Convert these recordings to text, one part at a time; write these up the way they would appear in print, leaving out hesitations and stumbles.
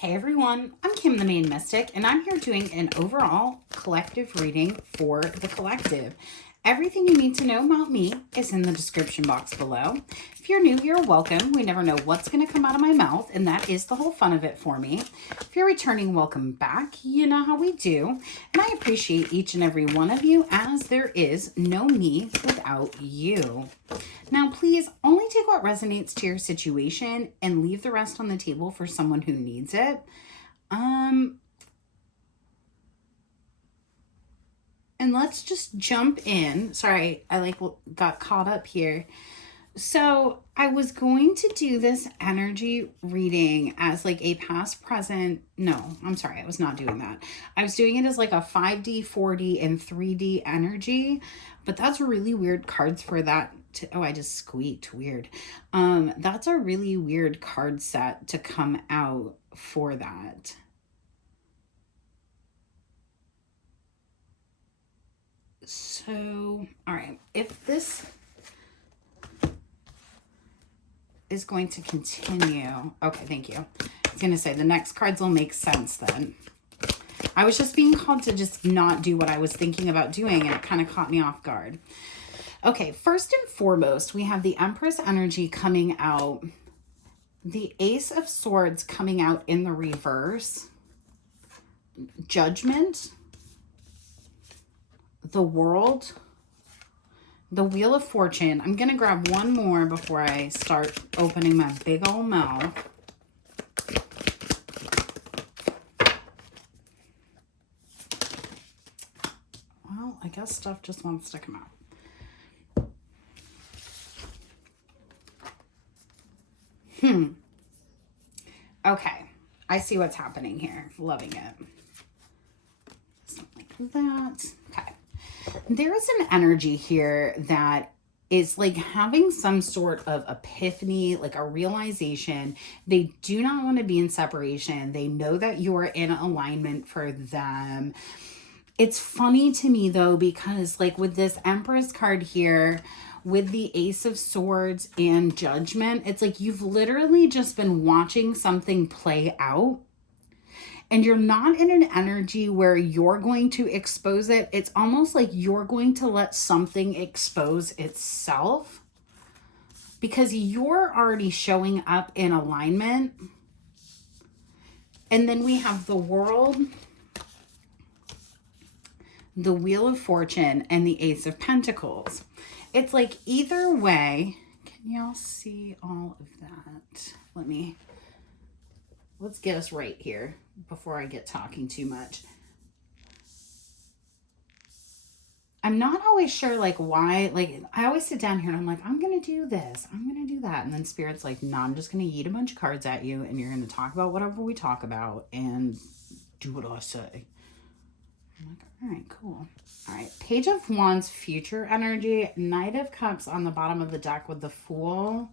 Hey everyone, I'm Kim the Maine Mystic, and I'm here doing an overall collective reading for the collective. Everything you need to know about me is in the description box below. If you're new here, welcome. We never know what's going to come out of my mouth, and that is the whole fun of it for me. If you're returning, welcome back. You know how we do. And I appreciate each and every one of you, as there is no me without you. Now, please only take what resonates to your situation and leave the rest on the table for someone who needs it. And let's just jump in. Sorry, I got caught up here. So I was going to do this energy reading as like a past, present. No, I'm sorry. I was not doing that. I was doing it as like a 5D, 4D, and 3D energy, but that's really weird cards for that. Oh, I just squeaked. Weird. That's a really weird card set to come out for that. So, all right, if this is going to continue, okay, thank you. I was going to say the next cards will make sense then. I was just being called to just not do what I was thinking about doing, and it kind of caught me off guard. Okay, first and foremost, we have the Empress energy coming out, the Ace of Swords coming out in the reverse, Judgment, the World, the Wheel of Fortune. I'm going to grab one more before I start opening my big old mouth. Well, I guess stuff just wants to come out. Okay, I see what's happening here. Loving it. Something like that. Okay. There is an energy here that is like having some sort of epiphany, like a realization. They do not want to be in separation. They know that you're in alignment for them. It's funny to me though, because like with this Empress card here, with the Ace of Swords and Judgment, it's like you've literally just been watching something play out. And you're not in an energy where you're going to expose it. It's almost like you're going to let something expose itself, because you're already showing up in alignment. And then we have the World, the Wheel of Fortune, and the Ace of Pentacles. It's like either way, can y'all see all of that? Let's get us right here before I get talking too much. I'm not always sure like why, like I always sit down here and I'm like, I'm going to do this, I'm going to do that. And then Spirit's like, no, I'm just going to eat a bunch of cards at you and you're going to talk about whatever we talk about and do what I say. I'm like, all right, cool. All right, Page of Wands, future energy, Knight of Cups on the bottom of the deck with the Fool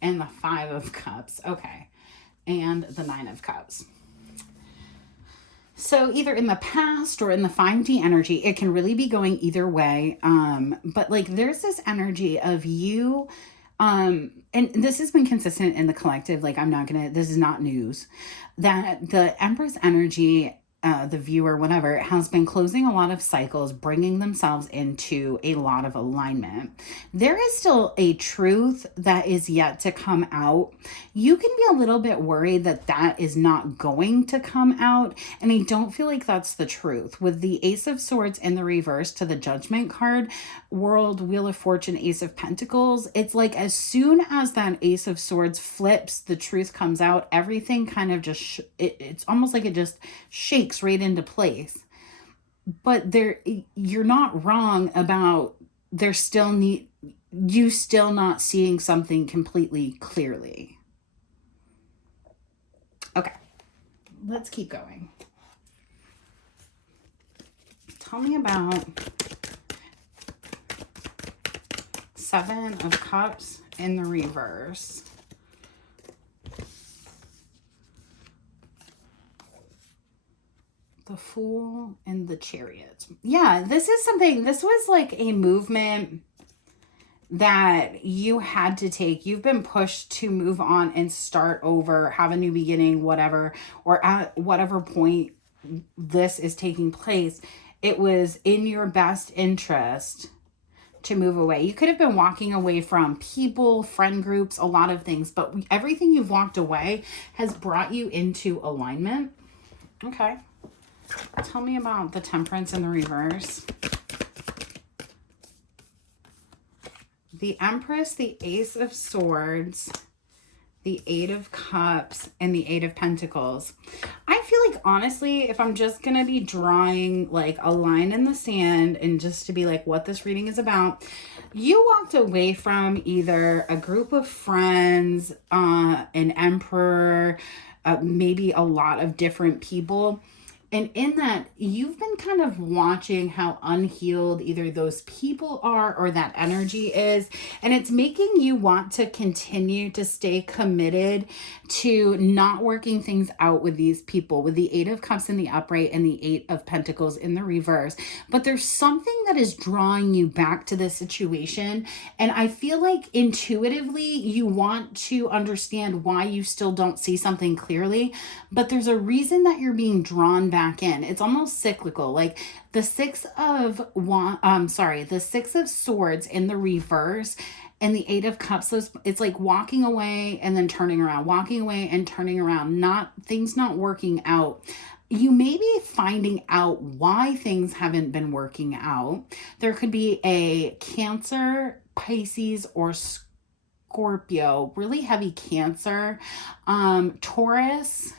and the Five of Cups. Okay, and the Nine of Cups. So either in the past or in the 5D energy, it can really be going either way. But like there's this energy of you, and this has been consistent in the collective. Like this is not news, that the Empress energy, the viewer, whatever, has been closing a lot of cycles, bringing themselves into a lot of alignment. There is still a truth that is yet to come out. You can be a little bit worried that that is not going to come out, and I don't feel like that's the truth. With the Ace of Swords in the reverse to the Judgment card, World, Wheel of Fortune, Ace of Pentacles, it's like as soon as that Ace of Swords flips, the truth comes out, everything kind of just, it's almost like it just shakes right into place. But you're not wrong about you still not seeing something completely clearly. Okay, let's keep going. Tell me about Seven of Cups in the reverse. The Fool and the Chariot. Yeah, this is something, this was like a movement that you had to take. You've been pushed to move on and start over, have a new beginning, whatever, or at whatever point this is taking place. It was in your best interest to move away. You could have been walking away from people, friend groups, a lot of things, but everything you've walked away has brought you into alignment. Okay. Tell me about the Temperance in the reverse. The Empress, the Ace of Swords, the Eight of Cups, and the Eight of Pentacles. I feel like, honestly, if I'm just going to be drawing like a line in the sand and just to be like what this reading is about, you walked away from either a group of friends, an emperor, maybe a lot of different people. And in that, you've been kind of watching how unhealed either those people are or that energy is. And it's making you want to continue to stay committed to not working things out with these people, with the Eight of Cups in the upright and the Eight of Pentacles in the reverse. But there's something that is drawing you back to this situation. And I feel like intuitively you want to understand why you still don't see something clearly. But there's a reason that you're being drawn back in. It's almost cyclical. Like the Six of Swords in the reverse and the Eight of Cups, it's like walking away and then turning around, walking away and turning around, things not working out. You may be finding out why things haven't been working out. There could be a Cancer, Pisces, or Scorpio, really heavy Cancer, Taurus,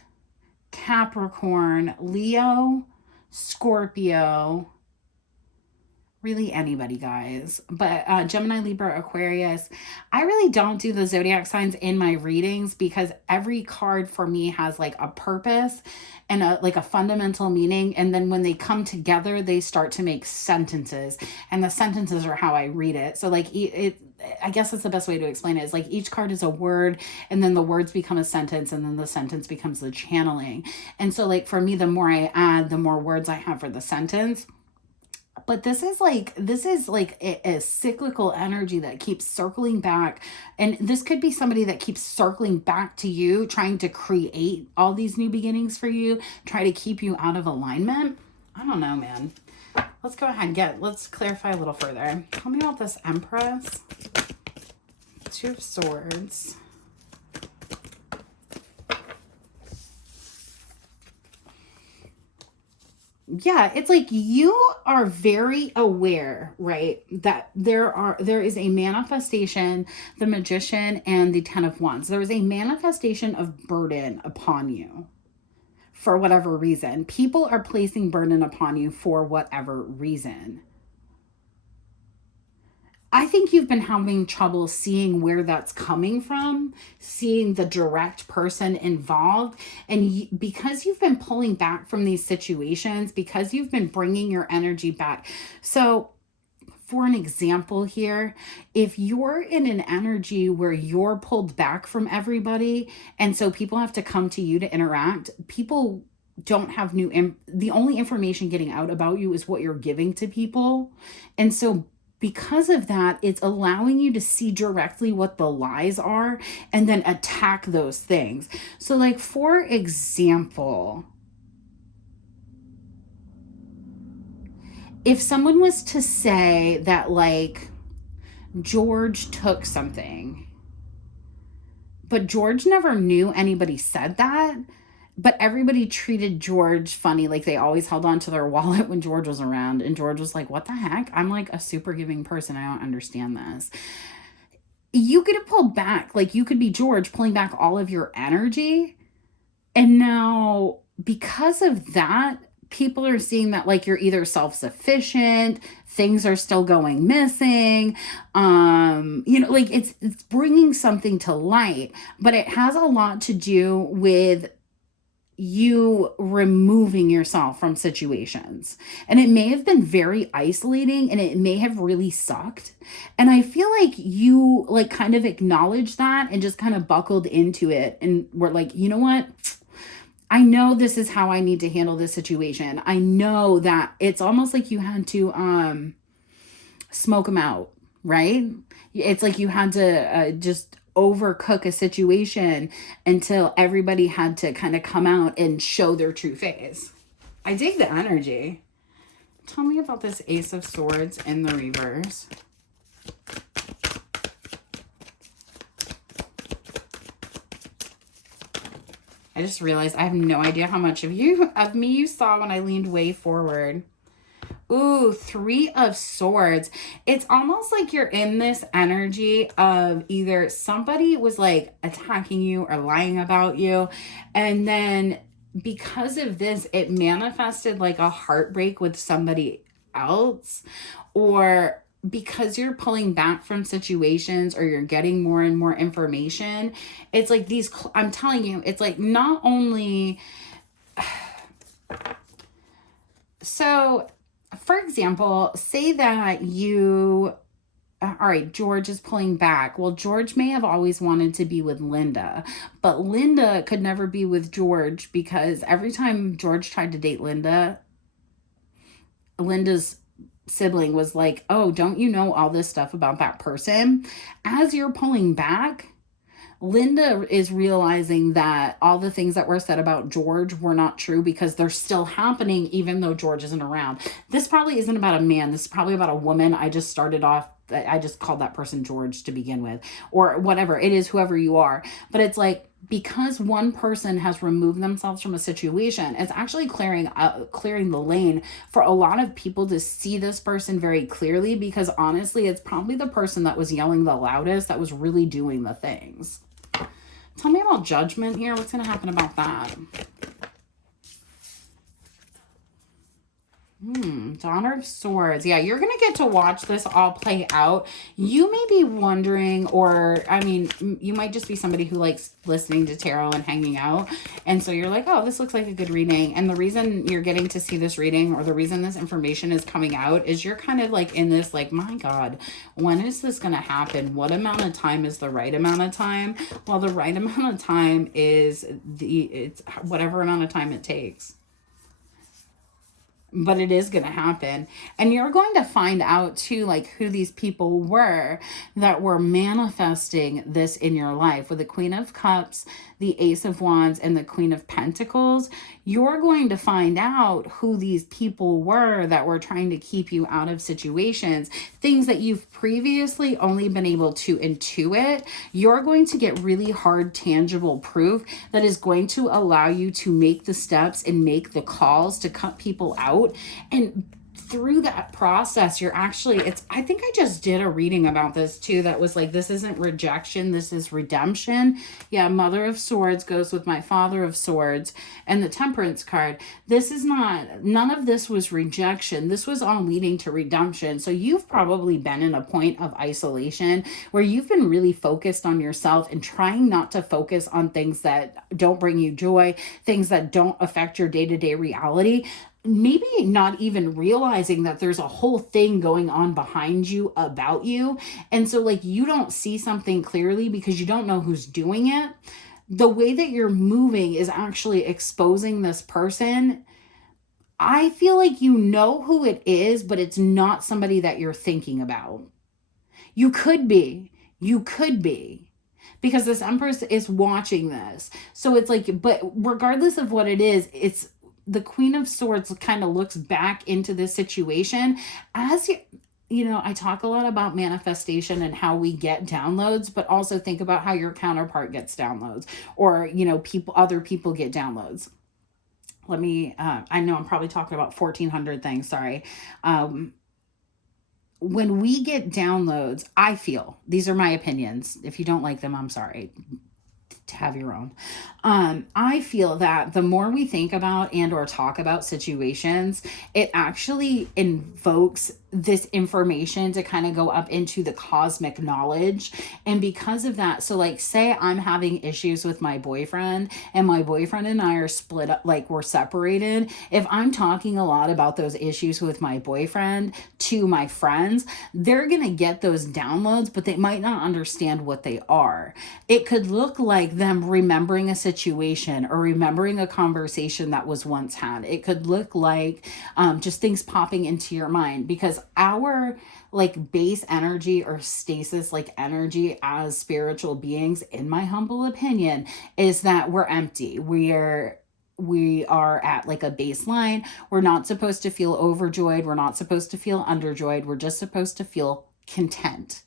Capricorn, Leo, Scorpio, really anybody, guys. But Gemini, Libra, Aquarius. I really don't do the zodiac signs in my readings because every card for me has like a purpose and a fundamental meaning. And then when they come together, they start to make sentences. And the sentences are how I read it. So like I guess that's the best way to explain it. Is like each card is a word and then the words become a sentence and then the sentence becomes the channeling. And so like for me, the more I add, the more words I have for the sentence. But this is like a cyclical energy that keeps circling back. And this could be somebody that keeps circling back to you, trying to create all these new beginnings for you, try to keep you out of alignment. I don't know, man. Let's go ahead and let's clarify a little further. Tell me about this Empress. Two of Swords. Yeah, it's like you are very aware, right, that there is a manifestation, the Magician and the Ten of Wands. There is a manifestation of burden upon you for whatever reason. People are placing burden upon you for whatever reason. I think you've been having trouble seeing where that's coming from, seeing the direct person involved. And because you've been pulling back from these situations, because you've been bringing your energy back. So for an example here, if you're in an energy where you're pulled back from everybody, and so people have to come to you to interact, people don't have the only information getting out about you is what you're giving to people. And so because of that, it's allowing you to see directly what the lies are and then attack those things. So like, for example, if someone was to say that like George took something, but George never knew anybody said that, but everybody treated George funny. Like they always held on to their wallet when George was around. And George was like, what the heck? I'm like a super giving person. I don't understand this. You could have pulled back. Like you could be George pulling back all of your energy. And now because of that, people are seeing that like you're either self-sufficient, things are still going missing. Like it's bringing something to light, but it has a lot to do with you removing yourself from situations. And it may have been very isolating and it may have really sucked. And I feel like you like kind of acknowledged that and just kind of buckled into it and were like, you know what? I know this is how I need to handle this situation. I know that it's almost like you had to smoke them out, right? It's like you had to just overcook a situation until everybody had to kind of come out and show their true face. I dig the energy. Tell me about this Ace of Swords in the reverse. I just realized I have no idea how much of me you saw when I leaned way forward. Ooh, Three of Swords. It's almost like you're in this energy of either somebody was like attacking you or lying about you, and then because of this, it manifested like a heartbreak with somebody else, or because you're pulling back from situations or you're getting more and more information. It's like these, I'm telling you, it's like not only, so for example, say that you, all right, George is pulling back. Well, George may have always wanted to be with Linda, but Linda could never be with George because every time George tried to date Linda, Linda's sibling was like, oh, don't you know all this stuff about that person? As you're pulling back, Linda is realizing that all the things that were said about George were not true because they're still happening even though George isn't around. This probably isn't about a man. This is probably about a woman. I just called that person George to begin with, or whatever. It is whoever you are. But it's like, because one person has removed themselves from a situation, it's actually clearing the lane for a lot of people to see this person very clearly, because honestly, it's probably the person that was yelling the loudest that was really doing the things. Tell me about Judgment here. What's going to happen about that? Dawn of Swords. Yeah, you're going to get to watch this all play out. You may be wondering, or, I mean, you might just be somebody who likes listening to tarot and hanging out. And so you're like, oh, this looks like a good reading. And the reason you're getting to see this reading, or the reason this information is coming out, is you're kind of like in this, like, my God, when is this going to happen? What amount of time is the right amount of time? Well, the right amount of time is it's whatever amount of time it takes. But it is going to happen. And you're going to find out too, like, who these people were that were manifesting this in your life. With the Queen of Cups, the Ace of Wands, and the Queen of Pentacles, you're going to find out who these people were that were trying to keep you out of situations, things that you've previously only been able to intuit. You're going to get really hard, tangible proof that is going to allow you to make the steps and make the calls to cut people out. And through that process, you're actually, I think I just did a reading about this too that was like, this isn't rejection, this is redemption. Yeah, Mother of Swords goes with my Father of Swords and the Temperance card. This is not, none of this was rejection. This was all leading to redemption. So you've probably been in a point of isolation where you've been really focused on yourself and trying not to focus on things that don't bring you joy, things that don't affect your day-to-day reality. Maybe not even realizing that there's a whole thing going on behind you about you. And so, like, you don't see something clearly because you don't know who's doing it. The way that you're moving is actually exposing this person. I feel like you know who it is, but it's not somebody that you're thinking about. You could be. Because this Empress is watching this. So it's like, but regardless of what it is, it's the Queen of Swords kind of looks back into this situation as you know, I talk a lot about manifestation and how we get downloads, but also think about how your counterpart gets downloads, or, you know, other people get downloads. Let me, I know I'm probably talking about 1400 things. Sorry. When we get downloads, I feel, these are my opinions. If you don't like them, I'm sorry. To have your own. I feel that the more we think about and or talk about situations, it actually invokes this information to kind of go up into the cosmic knowledge. And because of that, so like, say I'm having issues with my boyfriend and my boyfriend and I are split up, like we're separated. If I'm talking a lot about those issues with my boyfriend to my friends, they're going to get those downloads, but they might not understand what they are. It could look like like them remembering a situation or remembering a conversation that was once had. It could look like just things popping into your mind, because our like base energy or stasis like energy as spiritual beings, in my humble opinion, is that we're empty. We are at like a baseline. We're not supposed to feel overjoyed. We're not supposed to feel underjoyed. We're just supposed to feel content.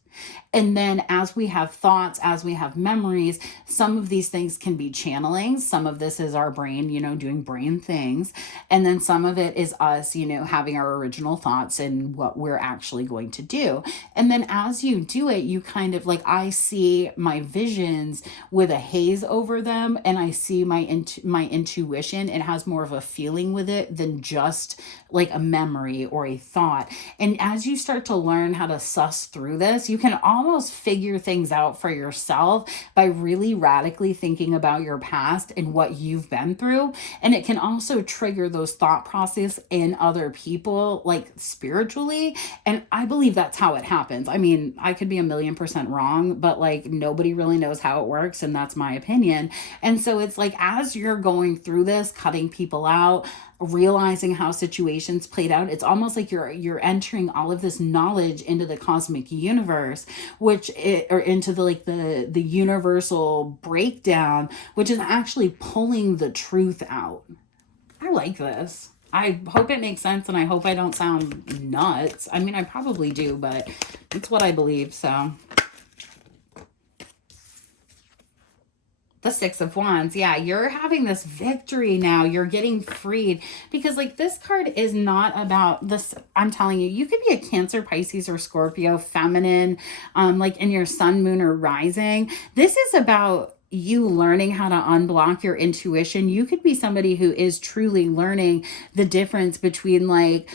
And then as we have thoughts, as we have memories, some of these things can be channeling. Some of this is our brain, doing brain things. And then some of it is us, having our original thoughts and what we're actually going to do. And then as you do it, you kind of like, I see my visions with a haze over them, and I see my intuition. It has more of a feeling with it than just like a memory or a thought. And as you start to learn how to suss through this, you can almost figure things out for yourself by really radically thinking about your past and what you've been through. And it can also trigger those thought processes in other people, like spiritually. And I believe that's how it happens. I mean, I could be 1,000,000% wrong, but like nobody really knows how it works. And that's my opinion. And so it's like, as you're going through this, cutting people out, realizing how situations played out, it's almost like you're entering all of this knowledge into the cosmic universe, or into the universal breakdown, which is actually pulling the truth out. I like this. I hope it makes sense, and I hope I don't sound nuts. I mean, I probably do, but it's what I believe. So the Six of Wands. Yeah, you're having this victory now. You're getting freed, because like this card is not about this. I'm telling you, you could be a Cancer, Pisces, or Scorpio feminine, like in your sun, moon, or rising. This is about you learning how to unblock your intuition. You could be somebody who is truly learning the difference between like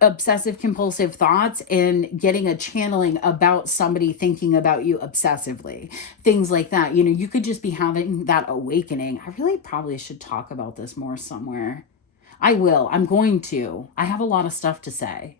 obsessive compulsive thoughts and getting a channeling about somebody thinking about you obsessively, things like that. You could just be having that awakening. I really probably should talk about this more somewhere. I'm going to. I have a lot of stuff to say.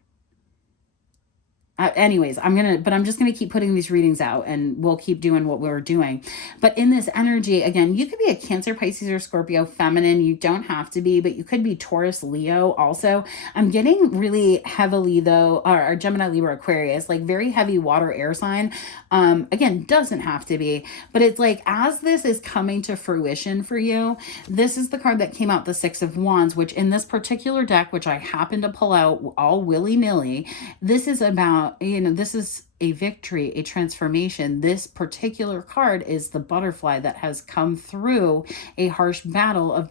Anyways, I'm just gonna keep putting these readings out, and we'll keep doing what we're doing. But in this energy, again, you could be a Cancer, Pisces, or Scorpio feminine. You don't have to be, but you could be Taurus, Leo also. I'm getting really heavily though, or Gemini, Libra, Aquarius, like very heavy water, air sign. Again, doesn't have to be, but it's like, as this is coming to fruition for you, this is the card that came out, the Six of Wands, which in this particular deck, which I happen to pull out all willy-nilly, this is about, this is a victory, a transformation. This particular card is the butterfly that has come through a harsh battle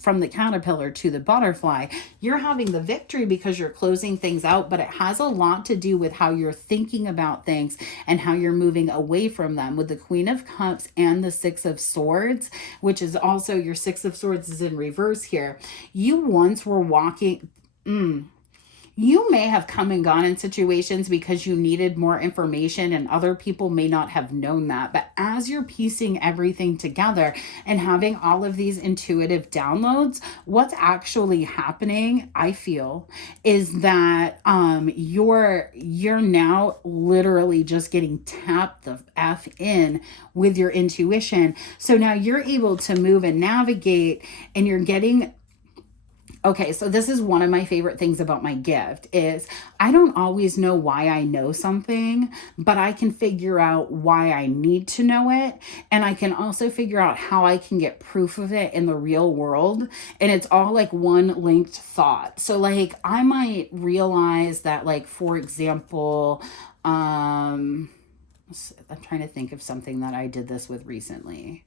from the caterpillar to the butterfly. You're having the victory because you're closing things out, but it has a lot to do with how you're thinking about things and how you're moving away from them, with the Queen of Cups and the Six of Swords, which is also, your Six of Swords is in reverse here. You once were walking... You may have come and gone in situations because you needed more information, and other people may not have known that. But as you're piecing everything together and having all of these intuitive downloads, what's actually happening, I feel, is that you're now literally just getting tapped the F in with your intuition. So now you're able to move and navigate, and you're getting... Okay, so this is one of my favorite things about my gift is I don't always know why I know something, but I can figure out why I need to know it. And I can also figure out how I can get proof of it in the real world. And it's all like one linked thought. So like I might realize that, like, for example, I'm trying to think of something that I did this with recently.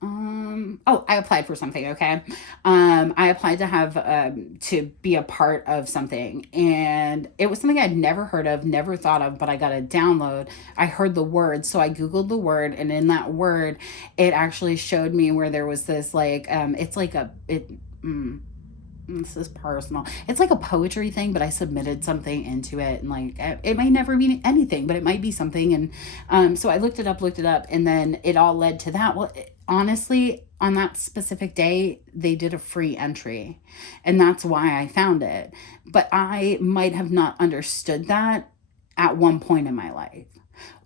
I applied for something. Okay. I applied to have, to be a part of something, and it was something I'd never heard of, never thought of, but I got a download. I heard the word. So I Googled the word, and in that word, it actually showed me where there was this, like, it's like this is personal. It's like a poetry thing, but I submitted something into it, and like, it might never be anything, but it might be something. And, so I looked it up, and then it all led to that. Well, honestly, on that specific day, they did a free entry, and that's why I found it. But I might have not understood that at one point in my life.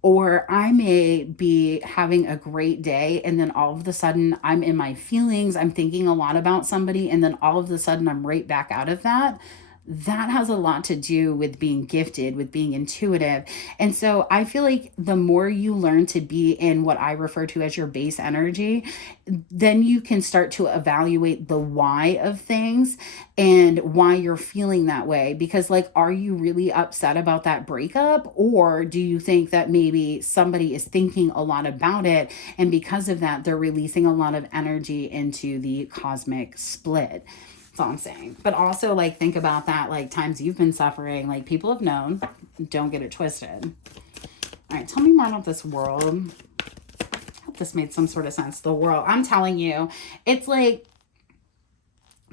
Or I may be having a great day and then all of a sudden I'm in my feelings, I'm thinking a lot about somebody, and then all of a sudden I'm right back out of that. That has a lot to do with being gifted, with being intuitive. And so I feel like the more you learn to be in what I refer to as your base energy, then you can start to evaluate the why of things and why you're feeling that way. Because, like, are you really upset about that breakup? Or do you think that maybe somebody is thinking a lot about it, and because of that, they're releasing a lot of energy into the cosmic split? That's all I'm saying. But also, like, think about that, like, times you've been suffering, like, people have known. Don't get it twisted. All right, tell me more about this world. I hope this made some sort of sense. The world. I'm telling you, it's like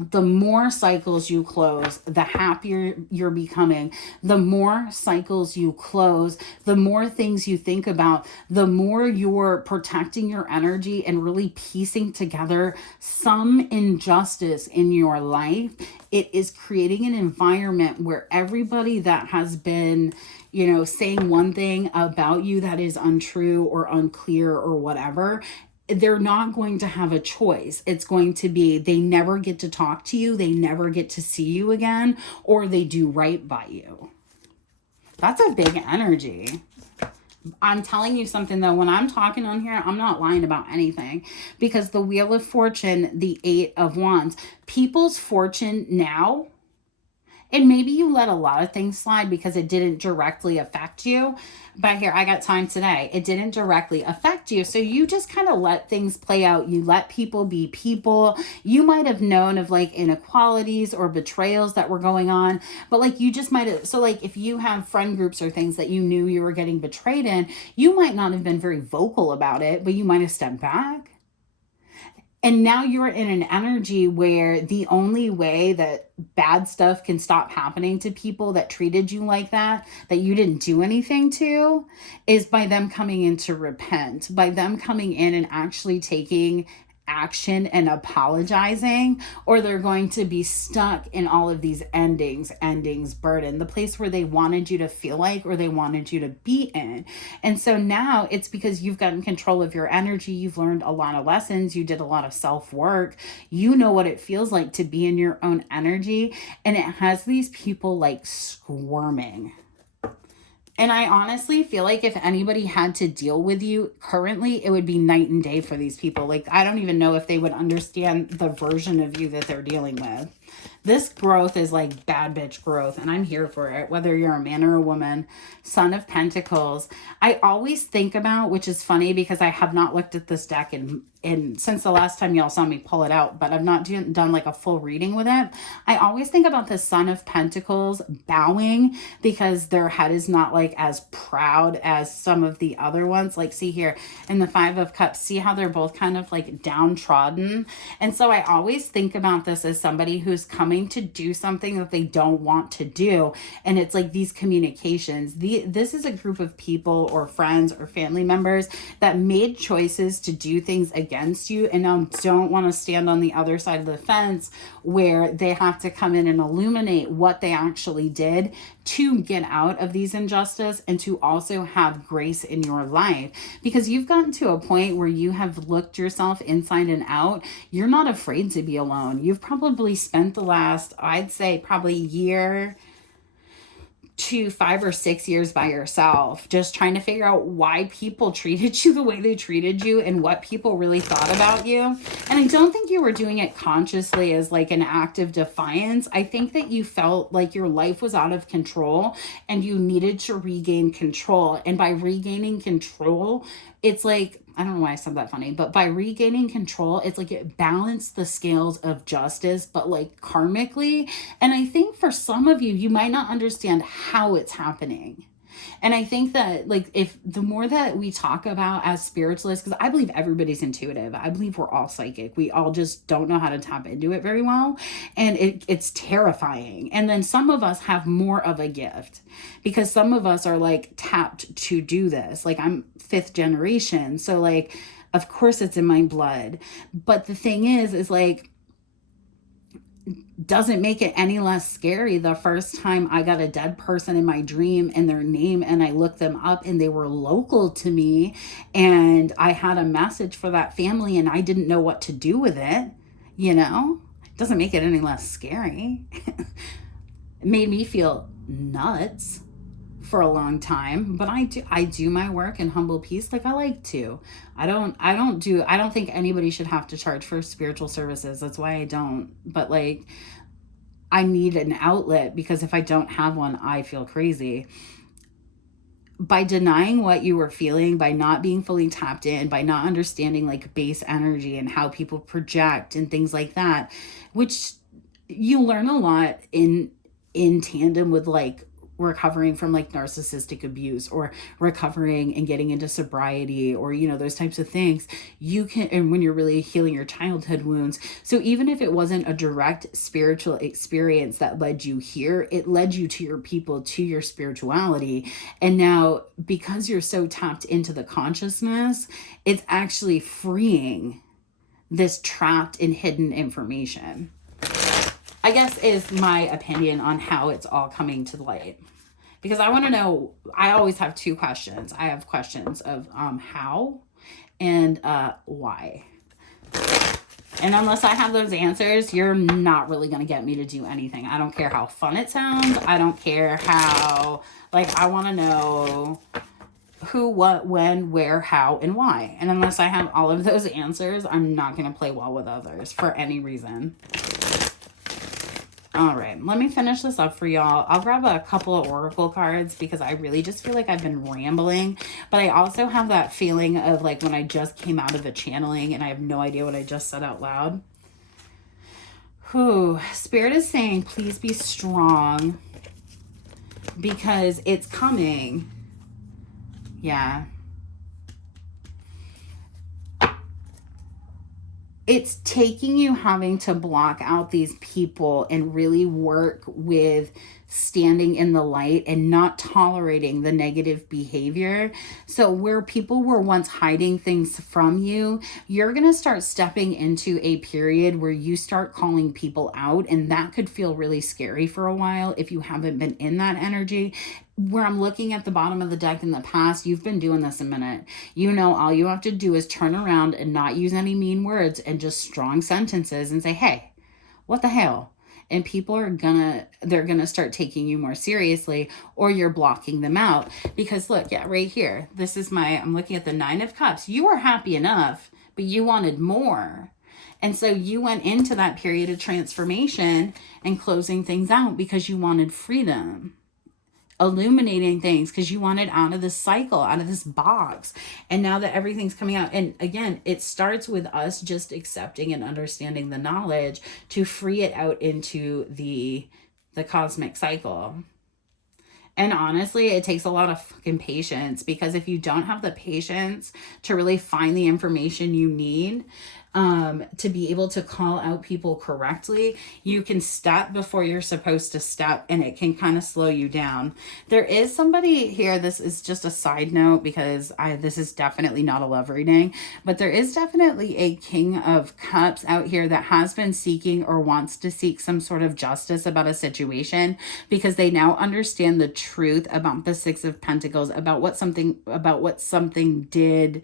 the more cycles you close, the happier you're becoming. The more cycles you close, the more things you think about, the more you're protecting your energy and really piecing together some injustice in your life. It is creating an environment where everybody that has been, saying one thing about you that is untrue or unclear or whatever, they're not going to have a choice. It's going to be they never get to talk to you, they never get to see you again, or they do right by you. That's a big energy. I'm telling you something though, when I'm talking on here, I'm not lying about anything, because the Wheel of Fortune, the 8 of Wands, people's fortune now, and maybe you let a lot of things slide because it didn't directly affect you. But here, I got time today. It didn't directly affect you. So you just kind of let things play out. You let people be people. You might have known of like inequalities or betrayals that were going on. But like you just might have. So like if you have friend groups or things that you knew you were getting betrayed in, you might not have been very vocal about it, but you might have stepped back. And now you're in an energy where the only way that bad stuff can stop happening to people that treated you like that you didn't do anything to, is by them coming in to repent, by them coming in and actually taking action and apologizing, or they're going to be stuck in all of these endings burden, the place where they wanted you to feel like or they wanted you to be in. And so now it's because you've gotten control of your energy, you've learned a lot of lessons, you did a lot of self-work, you know what it feels like to be in your own energy, and it has these people like squirming. And I honestly feel like if anybody had to deal with you currently, it would be night and day for these people. Like, I don't even know if they would understand the version of you that they're dealing with. This growth is like bad bitch growth, and I'm here for it, whether you're a man or a woman. Son of Pentacles. I always think about, which is funny because I have not looked at this deck in since the last time y'all saw me pull it out, but I've not done like a full reading with it. I always think about the Son of Pentacles bowing because their head is not like as proud as some of the other ones. Like, see here in the Five of Cups, see how they're both kind of like downtrodden. And so I always think about this as somebody who's coming to do something that they don't want to do. And it's like these communications. This is a group of people or friends or family members that made choices to do things against you and now don't want to stand on the other side of the fence where they have to come in and illuminate what they actually did to get out of these injustice and to also have grace in your life, because you've gotten to a point where you have looked yourself inside and out. You're not afraid to be alone. You've probably spent the last, I'd say probably year to 5 or 6 years by yourself, just trying to figure out why people treated you the way they treated you and what people really thought about you. And I don't think you were doing it consciously as like an act of defiance. I think that you felt like your life was out of control and you needed to regain control. And by regaining control, it's like, I don't know why I said that funny, but by regaining control, it's like it balanced the scales of justice, but like karmically. And I think for some of you, you might not understand how it's happening. And I think that like if the more that we talk about as spiritualists, because I believe everybody's intuitive. I believe we're all psychic. We all just don't know how to tap into it very well. And it's terrifying. And then some of us have more of a gift because some of us are like tapped to do this. Like I'm 5th generation. So like, of course it's in my blood. But the thing is like, doesn't make it any less scary the first time I got a dead person in my dream and their name, and I looked them up and they were local to me, and I had a message for that family and I didn't know what to do with it. You know, it doesn't make it any less scary. It made me feel nuts for a long time, but I do my work in humble peace like I like to. I don't think anybody should have to charge for spiritual services. That's why I don't. But like, I need an outlet, because if I don't have one, I feel crazy. By denying what you were feeling, by not being fully tapped in, by not understanding like base energy and how people project and things like that, which you learn a lot in tandem with like recovering from like narcissistic abuse, or recovering and getting into sobriety, or you know, those types of things. You can, and when you're really healing your childhood wounds. So even if it wasn't a direct spiritual experience that led you here, it led you to your people, to your spirituality. And now, because you're so tapped into the consciousness, it's actually freeing this trapped and hidden information, I guess, is my opinion on how it's all coming to light. Because I want to know, I always have two questions. I have questions of how and why. And unless I have those answers, you're not really going to get me to do anything. I don't care how fun it sounds. I don't care how, like, I want to know who, what, when, where, how, and why. And unless I have all of those answers, I'm not going to play well with others for any reason. All right, let me finish this up for y'all. I'll grab a couple of oracle cards because I really just feel like I've been rambling. But I also have that feeling of like when I just came out of a channeling and I have no idea what I just said out loud. Whew. Spirit is saying, please be strong because it's coming. Yeah. It's taking you having to block out these people and really work with standing in the light and not tolerating the negative behavior. So where people were once hiding things from you, you're going to start stepping into a period where you start calling people out, and that could feel really scary for a while if you haven't been in that energy. Where I'm looking at the bottom of the deck in the past, you've been doing this a minute. You know, all you have to do is turn around and not use any mean words and just strong sentences and say, hey, what the hell? And people are they're gonna start taking you more seriously, or you're blocking them out. Because look, yeah, right here, this is I'm looking at the 9 of Cups. You were happy enough, but you wanted more. And so you went into that period of transformation and closing things out because you wanted freedom. Illuminating things because you wanted out of this cycle, out of this box. And now that everything's coming out, and again, it starts with us just accepting and understanding the knowledge to free it out into the cosmic cycle. And honestly, it takes a lot of fucking patience, because if you don't have the patience to really find the information you need, to be able to call out people correctly, you can step before you're supposed to step, and it can kind of slow you down. There is somebody here, this is just a side note because this is definitely not a love reading, but there is definitely a King of Cups out here that has been seeking or wants to seek some sort of justice about a situation, because they now understand the truth about the 6 of Pentacles, about what something did,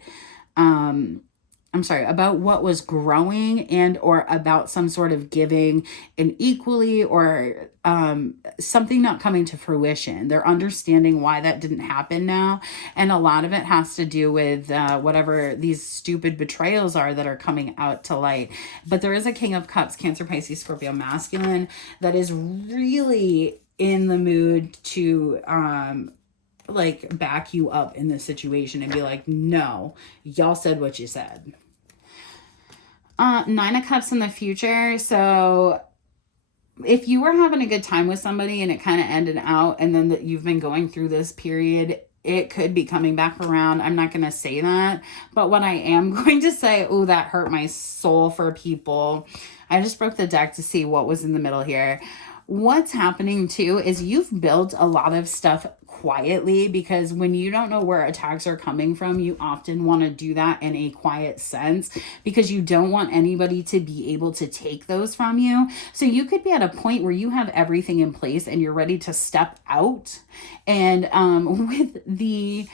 about what was growing, and or about some sort of giving inequally, or something not coming to fruition. They're understanding why that didn't happen now. And a lot of it has to do with whatever these stupid betrayals are that are coming out to light. But there is a King of Cups, Cancer, Pisces, Scorpio, masculine, that is really in the mood to like back you up in this situation and be like, no, y'all said what you said. 9 of Cups in the future. So if you were having a good time with somebody and it kind of ended out, and then you've been going through this period, it could be coming back around. I'm not going to say that, but what I am going to say, oh, that hurt my soul for people. I just broke the deck to see what was in the middle here. what's happening too is you've built a lot of stuff quietly, because when you don't know where attacks are coming from, you often want to do that in a quiet sense because you don't want anybody to be able to take those from you. So you could be at a point where you have everything in place and you're ready to step out. And with the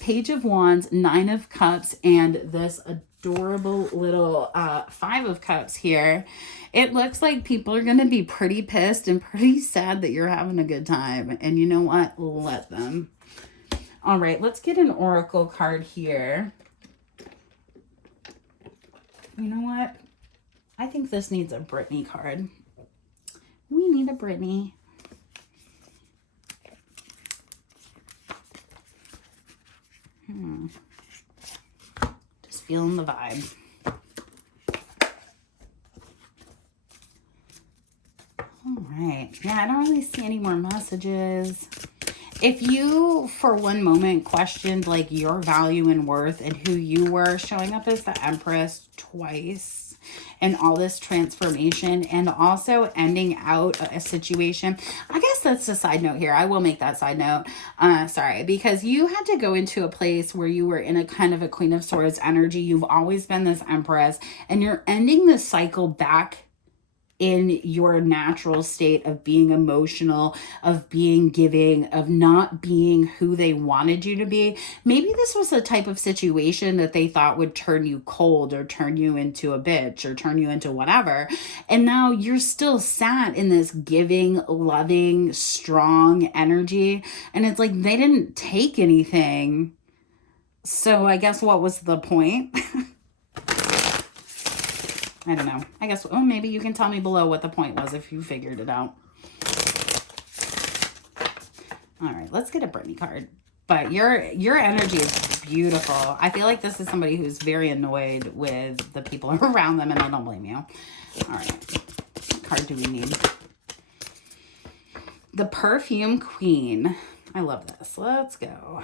Page of Wands, Nine of Cups, and this adorable little Five of Cups here, it looks like people are going to be pretty pissed and pretty sad that you're having a good time. And you know what? Let them. All right, let's get an oracle card here. You know what? I think this needs a Brittany card. We need a Brittany. Just feeling the vibe. All right. Yeah, I don't really see any more messages. If you, for one moment, questioned like your value and worth and who you were, showing up as the Empress twice and all this transformation and also ending out a situation. I guess that's the side note here. I will make that side note. Sorry, because you had to go into a place where you were in a kind of a Queen of Swords energy. You've always been this Empress, and you're ending the cycle back in your natural state of being emotional, of being giving, of not being who they wanted you to be. Maybe this was a type of situation that they thought would turn you cold or turn you into a bitch or turn you into whatever. And now you're still sat in this giving, loving, strong energy. And it's like they didn't take anything. So I guess what was the point? I don't know. I guess, oh, maybe you can tell me below what the point was if you figured it out. All right, let's get a Brittany card. But your energy is beautiful. I feel like this is somebody who's very annoyed with the people around them, and I don't blame you. All right, what card do we need? The Perfume Queen. I love this. Let's go.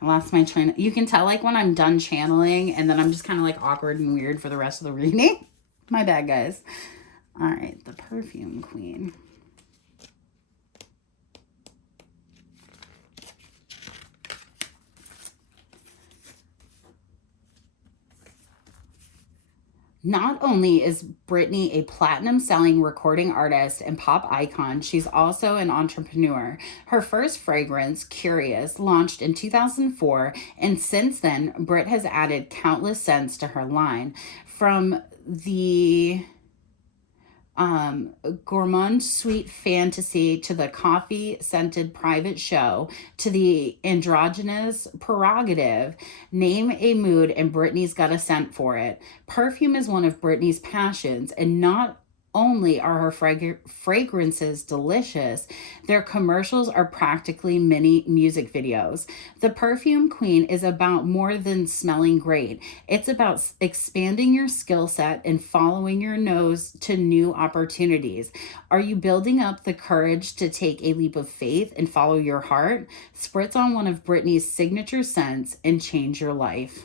I lost my train. You can tell like when I'm done channeling and then I'm just kind of like awkward and weird for the rest of the reading. My bad, guys. All right, the Perfume Queen. Not only is Brittany a platinum-selling recording artist and pop icon, she's also an entrepreneur. Her first fragrance, Curious, launched in 2004, and since then, Britt has added countless scents to her line. From the gourmand sweet fantasy to the coffee scented private show to the androgynous prerogative, name a mood and Brittany's got a scent for it. Perfume is one of Brittany's passions, and not only are her fragrances delicious, their commercials are practically mini music videos. The Perfume Queen is about more than smelling great. It's about expanding your skill set and following your nose to new opportunities. Are you building up the courage to take a leap of faith and follow your heart? Spritz on one of Brittany's signature scents and change your life.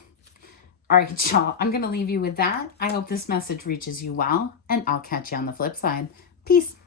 All right, y'all, I'm going to leave you with that. I hope this message reaches you well, and I'll catch you on the flip side. Peace.